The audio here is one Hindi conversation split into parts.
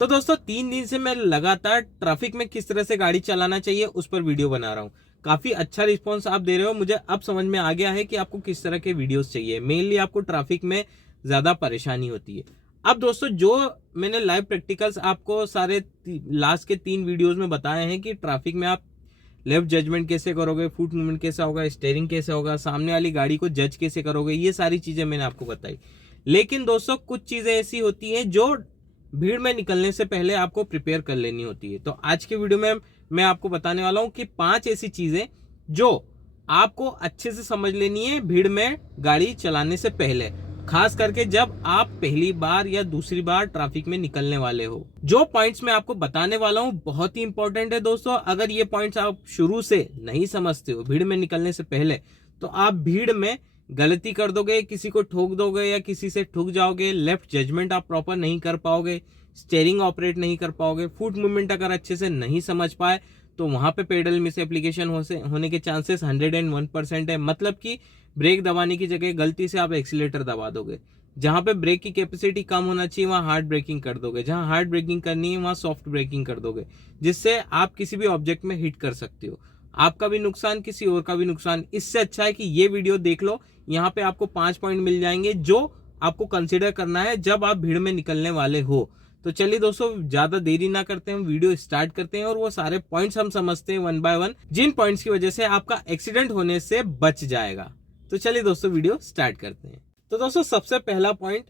तो दोस्तों 3 दिन से मैं लगातार ट्रैफिक में किस तरह से गाड़ी चलाना चाहिए उस पर वीडियो बना रहा हूँ। काफी अच्छा रिस्पांस आप दे रहे हो। मुझे अब समझ में आ गया है कि आपको किस तरह के वीडियोस चाहिए। मेनली आपको ट्रैफिक में ज्यादा परेशानी होती है। अब दोस्तों जो मैंने लाइव प्रैक्टिकल्स आपको सारे लास्ट के 3 वीडियोस में बताए हैं कि ट्रैफिक में आप लेफ्ट जजमेंट कैसे करोगे, फुट मूवमेंट कैसा होगा, स्टीयरिंग कैसे होगा, सामने वाली गाड़ी को जज कैसे करोगे, ये सारी चीजें मैंने आपको बताई। लेकिन दोस्तों कुछ चीजें ऐसी होती हैं जो भीड़ में निकलने से पहले आपको प्रिपेयर कर लेनी होती है। तो आज के वीडियो में मैं आपको बताने वाला हूं कि 5 ऐसी चीजें जो आपको अच्छे से समझ लेनी है भीड़ में गाड़ी चलाने से पहले, खास करके जब आप पहली बार या दूसरी बार ट्रैफिक में निकलने वाले हो। जो पॉइंट्स मैं आपको बताने वाला हूं बहुत ही इंपॉर्टेंट है दोस्तों। अगर ये पॉइंट्स आप शुरू से नहीं समझते हो भीड़ में निकलने से पहले, तो आप भीड़ में गलती कर दोगे, किसी को ठोक दोगे या किसी से ठुक जाओगे, लेफ्ट जजमेंट आप प्रॉपर नहीं कर पाओगे, स्टीयरिंग ऑपरेट नहीं कर पाओगे, फुट मूवमेंट अगर अच्छे से नहीं समझ पाए तो वहां पे पेडल मिस एप्लीकेशन होने के चांसेस 101% है। मतलब कि ब्रेक दबाने की जगह गलती से आप एक्सीलेटर दबा दोगे। जहां पे ब्रेक की कैपेसिटी कम होना चाहिए वहां हार्ड ब्रेकिंग कर दोगे, जहां हार्ड ब्रेकिंग करनी है वहां सॉफ्ट ब्रेकिंग कर दोगे, जिससे आप किसी भी ऑब्जेक्ट में हिट कर सकते हो। आपका भी नुकसान, किसी और का भी नुकसान। इससे अच्छा है कि ये वीडियो देख लो। यहाँ पे आपको 5 पॉइंट मिल जाएंगे जो आपको कंसिडर करना है जब आप भीड़ में निकलने वाले हो। तो चलिए दोस्तों ज्यादा देरी ना करते हैं, वीडियो स्टार्ट करते हैं और वो सारे पॉइंट्स हम समझते हैं वन बाय वन, जिन पॉइंट्स की वजह से आपका एक्सीडेंट होने से बच जाएगा। तो चलिए दोस्तों वीडियो स्टार्ट करते हैं। तो दोस्तों सबसे पहला पॉइंट,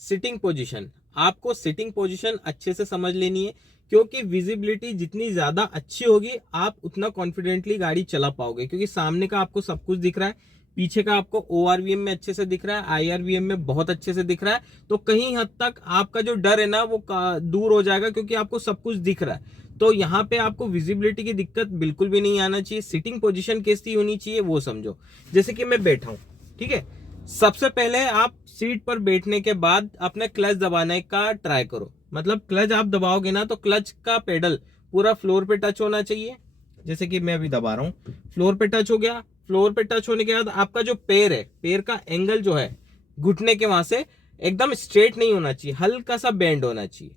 सिटिंग पोजीशन। आपको सिटिंग पोजीशन अच्छे से समझ लेनी है, क्योंकि विजिबिलिटी जितनी ज्यादा अच्छी होगी आप उतना कॉन्फिडेंटली गाड़ी चला पाओगे। क्योंकि सामने का आपको सब कुछ दिख रहा है, पीछे का आपको ORVM में अच्छे से दिख रहा है, IRVM में बहुत अच्छे से दिख रहा है। तो कहीं हद तक आपका जो डर है ना वो दूर हो जाएगा, क्योंकि आपको सब कुछ दिख रहा है। तो यहाँ पे आपको विजिबिलिटी की दिक्कत बिल्कुल भी नहीं आना चाहिए। सिटिंग पोजीशन कैसी होनी चाहिए वो समझो। जैसे कि मैं बैठा हूं, ठीक है, सबसे पहले आप सीट पर बैठने के बाद अपने क्लच दबाने का ट्राई करो। मतलब क्लच आप दबाओगे ना तो क्लच का पेडल पूरा फ्लोर पे टच होना चाहिए। जैसे कि मैं अभी दबा रहा हूं, फ्लोर पे टच हो गया। फ्लोर पे टच होने के बाद आपका जो पैर है, पैर का एंगल जो है घुटने के वहां से एकदम स्ट्रेट नहीं होना चाहिए, हल्का सा बेंड होना चाहिए,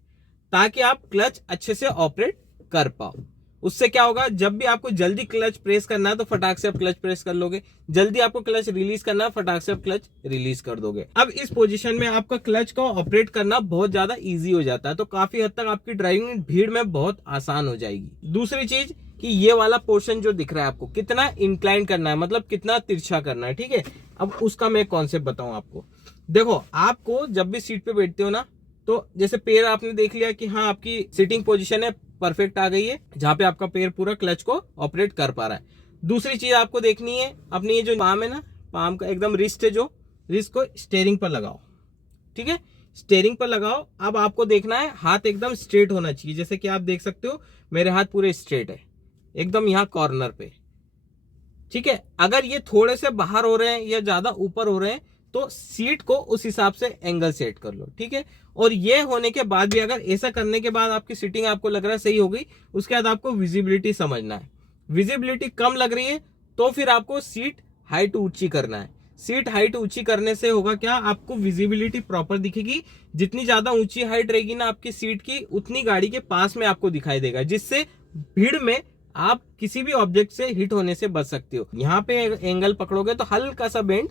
ताकि आप क्लच अच्छे से ऑपरेट कर पाओ। उससे क्या होगा, जब भी आपको जल्दी क्लच प्रेस करना है तो फटाक से आप क्लच प्रेस कर लोगे, जल्दी आपको क्लच रिलीज करना है फटाक से आप क्लच रिलीज कर दोगे। अब इस पोजीशन में आपका क्लच को ऑपरेट करना बहुत ज्यादा इजी हो जाता है। तो काफी हद तक आपकी ड्राइविंग भीड़ में बहुत आसान हो जाएगी। दूसरी चीज कि ये वाला पोर्शन जो दिख रहा है आपको कितना इंक्लाइन करना है, मतलब कितना तिरछा करना है, ठीक है। अब उसका मैं कॉन्सेप्ट बताऊं आपको। देखो आपको जब भी सीट पे बैठते हो ना, तो जैसे पैर आपने देख लिया कि हाँ आपकी सिटिंग पोजीशन है परफेक्ट आ गई है, जहां पे आपका पैर पूरा क्लच को ऑपरेट कर पा रहा है। दूसरी चीज आपको देखनी है, अपनी ये जो पाम है ना, पाम का एकदम रिस्ट है, जो रिस्ट को स्टीयरिंग पर लगाओ, ठीक है, स्टीयरिंग पर लगाओ। अब आपको देखना है हाथ एकदम स्ट्रेट होना चाहिए। जैसे कि आप देख सकते हो मेरे हाथ पूरे स्ट्रेट है एकदम यहाँ कॉर्नर पे, ठीक है। अगर ये थोड़े से बाहर हो रहे हैं या ज्यादा ऊपर हो रहे हैं तो सीट को उस हिसाब से एंगल सेट कर लो, ठीक है। और ये होने के बाद भी अगर ऐसा करने के बाद आपकी सीटिंग आपको लग रहा है सही हो गई, उसके बाद आपको विजिबिलिटी समझना है। विजिबिलिटी कम लग रही है तो फिर आपको सीट हाइट ऊंची करना है। सीट हाइट ऊंची करने से होगा क्या, आपको विजिबिलिटी प्रॉपर दिखेगी। जितनी ज्यादा ऊंची हाइट रहेगी ना आपकी सीट की, उतनी गाड़ी के पास में आपको दिखाई देगा, जिससे भीड़ में आप किसी भी ऑब्जेक्ट से हिट होने से बच सकते हो। यहाँ पे एंगल पकड़ोगे तो हल्का सा बेंड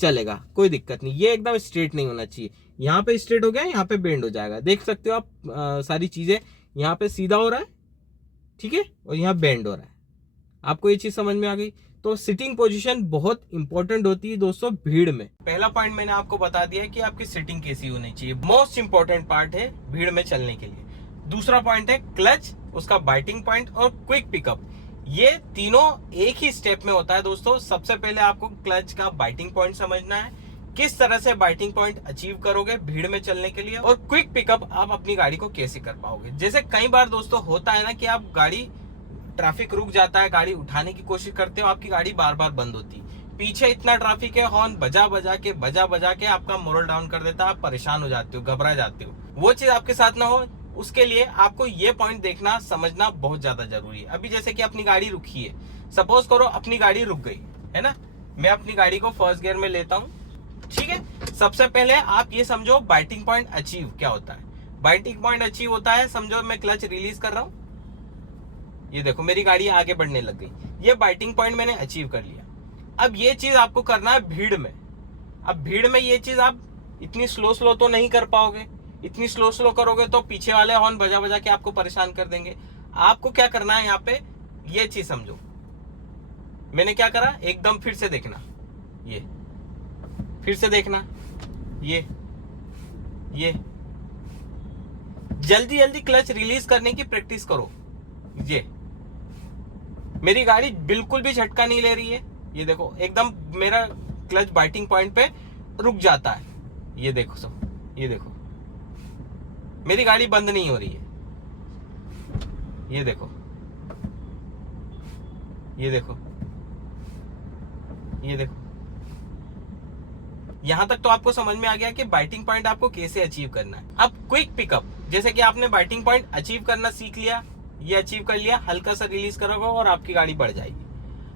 चलेगा, कोई दिक्कत नहीं। ये एकदम स्ट्रेट नहीं होना चाहिए। यहाँ पे स्ट्रेट हो गया, यहाँ पे बेंड हो जाएगा। देख सकते हो आप सारी चीजें, यहाँ पे सीधा हो रहा है, ठीक है, और यहाँ बेंड हो रहा है। आपको ये चीज समझ में आ गई। तो सिटिंग पोजीशन बहुत इंपॉर्टेंट होती है दोस्तों भीड़ में। पहला पॉइंट मैंने आपको बता दिया कि आपकी सिटिंग कैसी होनी चाहिए, मोस्ट इंपॉर्टेंट पार्ट है भीड़ में चलने के लिए। दूसरा पॉइंट है क्लच, उसका बाइटिंग पॉइंट और क्विक पिकअप। ये तीनों एक ही स्टेप में होता है दोस्तों। सबसे पहले आपको क्लच का बाइटिंग पॉइंट समझना है, किस तरह से बाइटिंग पॉइंट अचीव करोगे भीड़ में चलने के लिए, और क्विक पिकअप आप अपनी गाड़ी को कैसे कर पाओगे। जैसे कई बार दोस्तों होता है ना कि आप गाड़ी, ट्रैफिक रुक जाता है, गाड़ी उठाने की कोशिश करते हो, आपकी गाड़ी बार बार बंद होती है, पीछे इतना ट्रैफिक है, हॉर्न बजा बजा के आपका मोरल डाउन कर देता है, आप परेशान हो जाते हो, घबरा जाते हो। वो चीज आपके साथ ना हो, उसके लिए आपको ये पॉइंट देखना समझना बहुत ज्यादा जरूरी है। अभी जैसे कि अपनी गाड़ी रुकी है, सपोज करो अपनी गाड़ी रुक गई है ना, मैं अपनी गाड़ी को फर्स्ट गियर में लेता हूं, ठीक है। सबसे पहले आप ये समझो बाइटिंग पॉइंट अचीव क्या होता है। बाइटिंग पॉइंट अचीव होता है, समझो मैं क्लच रिलीज कर रहा हूं, ये देखो मेरी गाड़ी आगे बढ़ने लग गई, ये बाइटिंग पॉइंट मैंने अचीव कर लिया। अब ये चीज आपको करना है भीड़ में। अब भीड़ में ये चीज आप इतनी स्लो तो नहीं कर पाओगे, इतनी स्लो करोगे तो पीछे वाले हॉर्न बजा बजा के आपको परेशान कर देंगे। आपको क्या करना है यहाँ पे, ये चीज समझो। मैंने क्या करा, एकदम फिर से देखना, ये फिर से देखना, ये जल्दी जल्दी क्लच रिलीज करने की प्रैक्टिस करो। ये मेरी गाड़ी बिल्कुल भी झटका नहीं ले रही है, ये देखो एकदम मेरा क्लच बाइटिंग पॉइंट पे रुक जाता है, ये देखो सब, ये देखो मेरी गाड़ी बंद नहीं हो रही है, ये देखो, ये देखो, ये देखो। यहां तक तो आपको समझ में आ गया कि बाइटिंग पॉइंट आपको कैसे अचीव करना है। अब क्विक पिकअप, जैसे कि आपने बाइटिंग पॉइंट अचीव करना सीख लिया, ये अचीव कर लिया, हल्का सा रिलीज करोगे और आपकी गाड़ी बढ़ जाएगी।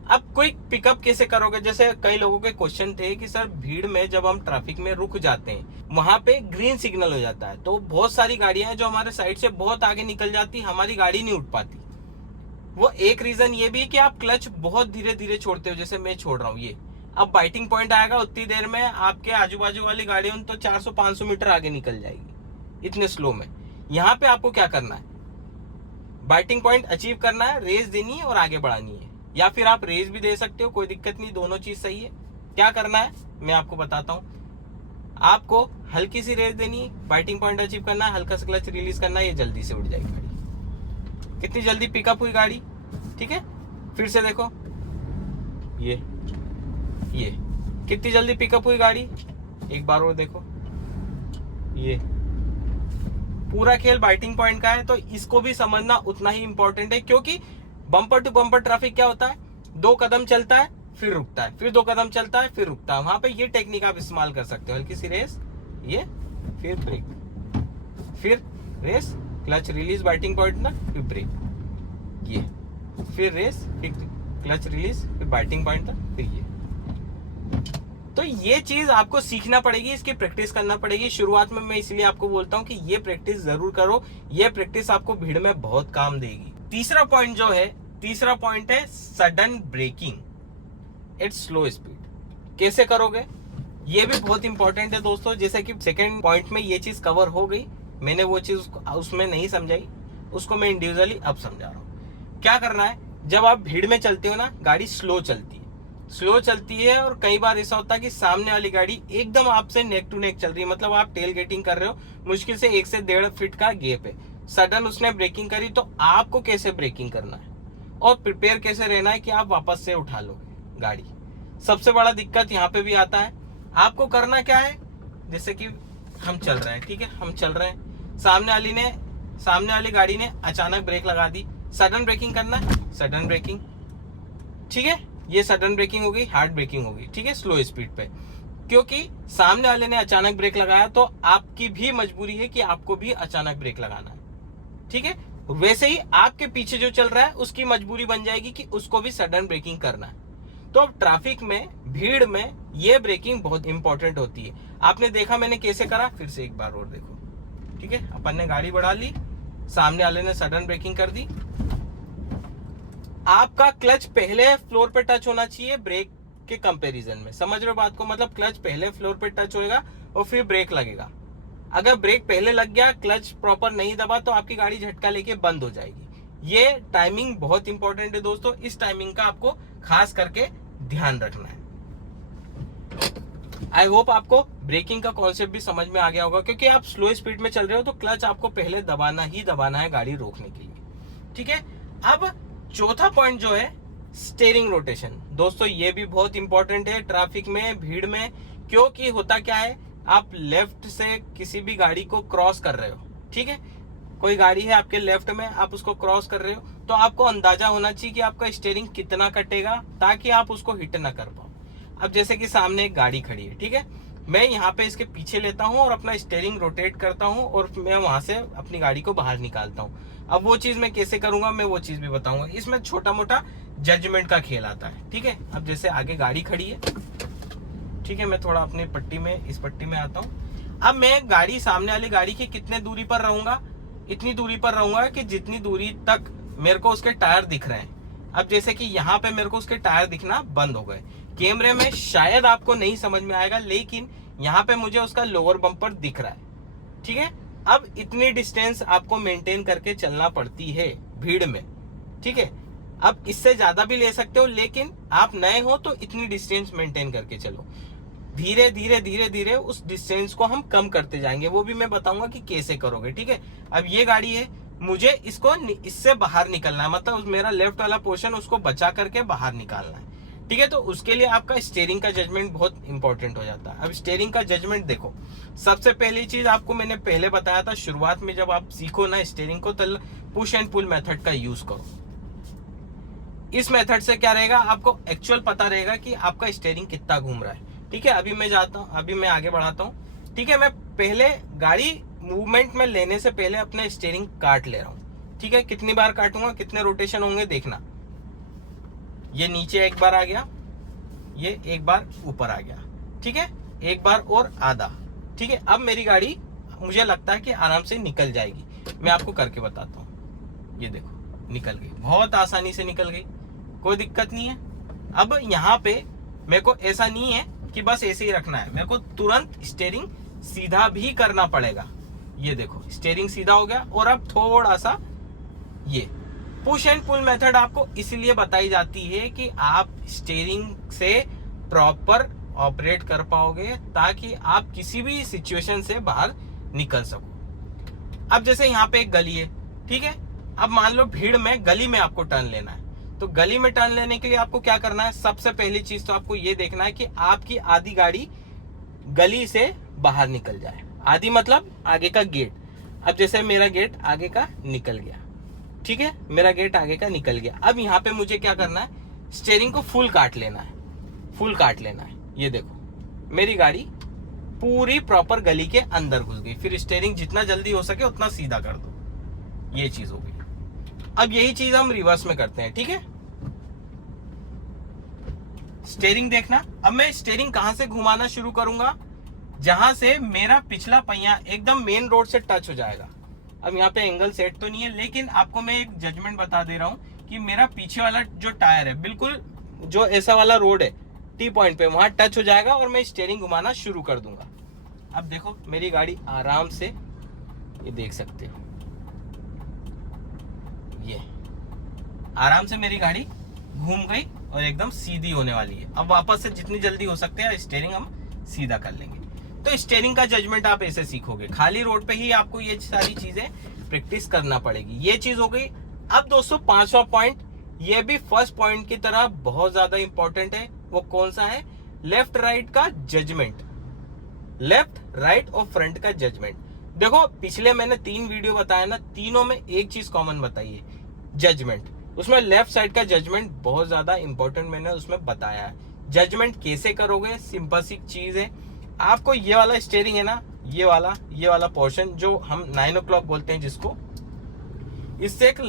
अब क्विक पिकअप कैसे करोगे, जैसे कई लोगों के क्वेश्चन थे कि सर भीड़ में जब हम ट्रैफिक में रुक जाते हैं, वहां पे ग्रीन सिग्नल हो जाता है, तो बहुत सारी गाड़ियां हैं जो हमारे साइड से बहुत आगे निकल जाती, हमारी गाड़ी नहीं उठ पाती। वो एक रीजन ये भी है कि आप क्लच बहुत धीरे धीरे छोड़ते हो, जैसे मैं छोड़ रहा हूँ ये। अब बाइटिंग पॉइंट आएगा, उतनी देर में आपके आजू बाजू वाली गाड़ियों तो 400-500 मीटर आगे निकल जाएगी, इतने स्लो में। यहाँ पे आपको क्या करना है, बाइटिंग पॉइंट अचीव करना है, रेस देनी है और आगे बढ़ानी है, या फिर आप रेस भी दे सकते हो, कोई दिक्कत नहीं, दोनों चीज सही है। क्या करना है मैं आपको बताता हूँ। आपको हल्की सी रेस देनी है, बाइटिंग पॉइंट अचीव करना है, हल्का सा क्लच रिलीज करना है, ये जल्दी से उठ जाएगी गाड़ी। कितनी जल्दी पिकअप हुई गाड़ी, ठीक है। फिर से देखो, ये कितनी जल्दी पिकअप हुई गाड़ी, एक बार और देखो, ये पूरा खेल बाइटिंग पॉइंट का है, तो इसको भी समझना उतना ही इंपॉर्टेंट है, क्योंकि बम्पर टू बम्पर ट्रैफिक क्या होता है, 2 कदम चलता है फिर रुकता है, फिर 2 कदम चलता है फिर रुकता है। वहां पे ये टेक्निक आप इस्तेमाल कर सकते हो, हल्की सी रेस, ये फिर ब्रेक, फिर race, clutch release biting point ना, फिर ब्रेक, ये फिर रेस, फिर क्लच रिलीज, फिर बाइटिंग पॉइंट तक, फिर ये। तो ये चीज आपको सीखना पड़ेगी, इसकी प्रैक्टिस करना पड़ेगी। शुरुआत में मैं इसलिए आपको बोलता हूं कि ये प्रैक्टिस जरूर करो, ये प्रैक्टिस आपको भीड़ में बहुत काम देगी। तीसरा पॉइंट जो है, तीसरा पॉइंट है sudden braking at slow speed. कैसे करोगे, ये भी बहुत इंपॉर्टेंट है दोस्तों। जैसे कि सेकंड पॉइंट में ये चीज कवर हो गई, मैंने वो चीज उसमें नहीं समझाई, उसको मैं इंडिविजुअली अब समझा रहा हूं। क्या करना है, जब आप भीड़ में चलते हो ना, गाड़ी स्लो चलती है और कई बार ऐसा होता है कि सामने वाली गाड़ी एकदम आपसे नेक टू नेक चल रही है, मतलब आप टेल गेटिंग कर रहे हो, मुश्किल से 1 से 1.5 फीट का गैप है, सडन उसने ब्रेकिंग करी, तो आपको कैसे ब्रेकिंग करना है और प्रिपेयर कैसे रहना है कि आप वापस से उठा लोगे गाड़ी। सबसे बड़ा दिक्कत यहाँ पे भी आता है। आपको करना क्या है, जैसे कि हम चल रहे हैं, ठीक है, हम चल रहे हैं, सामने वाली गाड़ी ने अचानक ब्रेक लगा दी, सडन ब्रेकिंग करना है, सडन ब्रेकिंग, ठीक है, ये सडन ब्रेकिंग होगी, हार्ड ब्रेकिंग होगी, ठीक है, स्लो स्पीड पे, क्योंकि सामने वाले ने अचानक ब्रेक लगाया, तो आपकी भी मजबूरी है कि आपको भी अचानक ब्रेक लगाना है, ठीक है। वैसे ही आपके पीछे जो चल रहा है उसकी मजबूरी बन जाएगी कि उसको भी सडन ब्रेकिंग करना है। तो अब ट्रैफिक में, भीड़ में ये ब्रेकिंग बहुत इंपॉर्टेंट होती है। आपने देखा मैंने कैसे करा, फिर से एक बार और देखो, ठीक है। अपन ने गाड़ी बढ़ा ली, सामने वाले ने सडन ब्रेकिंग कर दी। आपका क्लच पहले फ्लोर पे टच होना चाहिए ब्रेक के कंपैरिजन में, समझ रहे हो बात को, मतलब क्लच पहले फ्लोर पे टच होएगा और फिर ब्रेक लगेगा। अगर ब्रेक पहले लग गया, क्लच प्रॉपर नहीं दबा, तो आपकी गाड़ी झटका लेके बंद हो जाएगी। ये टाइमिंग बहुत इंपॉर्टेंट है दोस्तों, इस टाइमिंग का आपको खास करके ध्यान रखना है। आई होप आपको ब्रेकिंग का कॉन्सेप्ट भी समझ में आ गया होगा, क्योंकि आप स्लो स्पीड में चल रहे हो तो क्लच आपको पहले दबाना ही दबाना है गाड़ी रोकने के लिए, ठीक है। अब चौथा पॉइंट जो है स्टीयरिंग रोटेशन, दोस्तों ये भी बहुत इंपॉर्टेंट है ट्रैफिक में, भीड़ में, क्योंकि होता क्या है, आप लेफ्ट से किसी भी गाड़ी को क्रॉस कर रहे हो, ठीक है, कोई गाड़ी है आपके लेफ्ट में, आप उसको क्रॉस कर रहे हो, तो आपको अंदाजा होना चाहिए कि आपका स्टीयरिंग कितना कटेगा ताकि आप उसको हिट ना कर पाओ। अब जैसे कि सामने एक गाड़ी खड़ी है, ठीक है, मैं यहाँ पे इसके पीछे लेता हूँ और अपना स्टीयरिंग रोटेट करता हूँ और मैं वहां से अपनी गाड़ी को बाहर निकालता हूँ। अब वो चीज मैं कैसे करूंगा, मैं वो चीज भी बताऊंगा। इसमें छोटा मोटा जजमेंट का खेल आता है, ठीक है। अब जैसे आगे गाड़ी खड़ी है, ठीक है, मैं थोड़ा अपनी पट्टी में, इस पट्टी में आता हूँ। अब मैं गाड़ी सामने वाली गाड़ी की कितने दूरी पर रहूंगा, इतनी दूरी पर रहूंगा कि जितनी दूरी तक मेरे को उसके टायर दिख रहे हैं। अब जैसे कि यहाँ पे मेरे को उसके टायर दिखना बंद हो गए, कैमरे में शायद आपको नहीं समझ में आएगा, लेकिन यहाँ पे मुझे उसका लोअर बम्पर दिख रहा है। ठीक है, अब इतनी डिस्टेंस आपको मेंटेन करके चलना पड़ती है भीड़ में। ठीक है, अब इससे ज्यादा भी ले सकते हो, लेकिन आप नए हो तो इतनी डिस्टेंस मेंटेन करके चलो। धीरे धीरे धीरे धीरे उस डिस्टेंस को हम कम करते जाएंगे, वो भी मैं बताऊंगा कि कैसे करोगे। ठीक है, अब ये गाड़ी है, मुझे इसको इससे बाहर निकलना है, मतलब मेरा लेफ्ट वाला पोर्शन उसको बचा करके बाहर निकालना है। ठीक है, तो उसके लिए आपका स्टीयरिंग का जजमेंट बहुत इंपॉर्टेंट हो जाता है। अब स्टीयरिंग का जजमेंट देखो, सबसे पहली चीज आपको मैंने पहले बताया था शुरुआत में, जब आप सीखो ना स्टीयरिंग को, तो पुश एंड पुल मेथड का यूज करो। इस मेथड से क्या रहेगा, आपको एक्चुअल पता रहेगा कि आपका स्टीयरिंग कितना घूम रहा है। ठीक है, अभी मैं जाता हूँ, अभी मैं आगे बढ़ाता हूँ। ठीक है, मैं पहले गाड़ी मूवमेंट में लेने से पहले अपना स्टीयरिंग काट ले रहा हूँ। ठीक है, कितनी बार काटूंगा, कितने रोटेशन होंगे देखना। ये नीचे एक बार आ गया, ये एक बार ऊपर आ गया। ठीक है, एक बार और आधा। ठीक है, अब मेरी गाड़ी मुझे लगता है कि आराम से निकल जाएगी। मैं आपको करके बताता हूँ। ये देखो निकल गई, बहुत आसानी से निकल गई, कोई दिक्कत नहीं है। अब यहाँ पे मेरे को ऐसा नहीं है कि बस ऐसे ही रखना है, मेरे को तुरंत स्टीयरिंग सीधा भी करना पड़ेगा। ये देखो स्टीयरिंग सीधा हो गया, और अब थोड़ा सा ये पुश एंड पुल मेथड आपको इसलिए बताई जाती है कि आप स्टीयरिंग से प्रॉपर ऑपरेट कर पाओगे, ताकि आप किसी भी सिचुएशन से बाहर निकल सको। अब जैसे यहाँ पे एक गली है, ठीक है, अब मान लो भीड़ में गली में आपको टर्न लेना है, तो गली में टर्न लेने के लिए आपको क्या करना है, सबसे पहली चीज तो आपको ये देखना है कि आपकी आधी गाड़ी गली से बाहर निकल जाए। आधी मतलब आगे का गेट। अब जैसे मेरा गेट आगे का निकल गया, ठीक है, मेरा गेट आगे का निकल गया। अब यहाँ पे मुझे क्या करना है, स्टीयरिंग को फुल काट लेना है, फुल काट लेना है। ये देखो मेरी गाड़ी पूरी प्रॉपर गली के अंदर घुस गई। फिर स्टीयरिंग जितना जल्दी हो सके उतना सीधा कर दो, ये चीज हो गई। अब यही चीज हम रिवर्स में करते हैं। ठीक है, स्टीयरिंग देखना, अब मैं स्टीयरिंग कहां से घुमाना शुरू करूंगा, जहां से मेरा पिछला पहिया एकदम मेन रोड से टच हो जाएगा। अब यहाँ पे एंगल सेट तो नहीं है, लेकिन आपको मैं एक जजमेंट बता दे रहा हूँ कि मेरा पीछे वाला जो टायर है, बिल्कुल जो ऐसा वाला रोड है टी पॉइंट पे, वहां टच हो जाएगा और मैं स्टीयरिंग घुमाना शुरू कर दूंगा। अब देखो मेरी गाड़ी आराम से, ये देख सकते हो, ये आराम से मेरी गाड़ी घूम गई और एकदम सीधी होने वाली है। अब वापस से जितनी जल्दी हो सकते हैं स्टीयरिंग हम सीधा कर लेंगे। तो स्टीयरिंग का जजमेंट आप ऐसे सीखोगे, खाली रोड पे ही आपको ये सारी चीजें प्रैक्टिस करना पड़ेगी। ये चीज हो गई। अब दोस्तों पांचवा पॉइंट, ये भी फर्स्ट पॉइंट की तरह बहुत ज्यादा इंपॉर्टेंट है। वो कौन सा है, लेफ्ट राइट का जजमेंट, लेफ्ट राइट और फ्रंट का जजमेंट। देखो पिछले मैंने 3 वीडियो बताया ना, तीनों में एक चीज कॉमन बताई है, जजमेंट। उसमें लेफ्ट साइड का जजमेंट बहुत ज्यादा इंपॉर्टेंट मैंने उसमें बताया है। जजमेंट कैसे करोगे, सिंपल सी चीज है, आपको ये वाला स्टीयरिंग है ना, ये वाला पोर्शन जो हम 9 o'clock बोलते हैं जिसको, इससे एक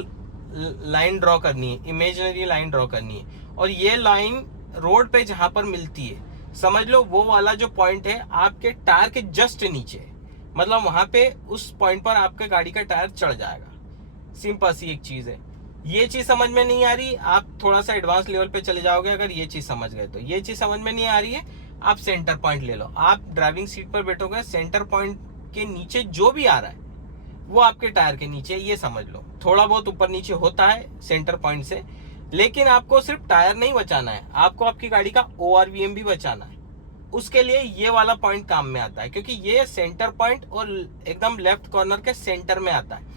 लाइन ड्रॉ करनी है, इमेजिनरी लाइन ड्रॉ करनी है। और ये लाइन रोड पे जहां पर मिलती है, समझ लो वो वाला जो पॉइंट है आपके टायर के जस्ट नीचे है, मतलब वहां पे उस पॉइंट पर आपके गाड़ी का टायर चढ़ जाएगा। सिंपल सी एक चीज है। ये चीज समझ में नहीं आ रही, आप थोड़ा सा एडवांस लेवल पे चले जाओगे अगर ये चीज समझ गए तो। ये चीज समझ में नहीं आ रही है, आप सेंटर पॉइंट ले लो। आप ड्राइविंग सीट पर बैठोगे, सेंटर पॉइंट के नीचे जो भी आ रहा है वो आपके टायर के नीचे, ये समझ लो। थोड़ा बहुत ऊपर नीचे होता है सेंटर पॉइंट से, लेकिन आपको सिर्फ टायर नहीं बचाना है, आपको आपकी गाड़ी का ORVM भी बचाना है। उसके लिए ये वाला पॉइंट काम में आता है, क्योंकि ये सेंटर पॉइंट और एकदम लेफ्ट कॉर्नर के सेंटर में आता है,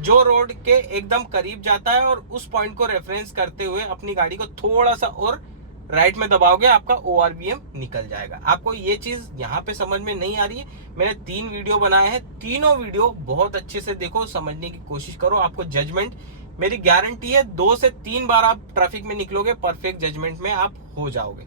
जो रोड के एकदम करीब जाता है। और उस पॉइंट को रेफरेंस करते हुए अपनी गाड़ी को थोड़ा सा और राइट में दबाओगे, आपका ORVM निकल जाएगा। आपको ये चीज यहाँ पे समझ में नहीं आ रही है, मैंने 3 वीडियो बनाए हैं, तीनों वीडियो बहुत अच्छे से देखो, समझने की कोशिश करो। आपको जजमेंट, मेरी गारंटी है 2 से 3 बार आप ट्रैफिक में निकलोगे, परफेक्ट जजमेंट में आप हो जाओगे।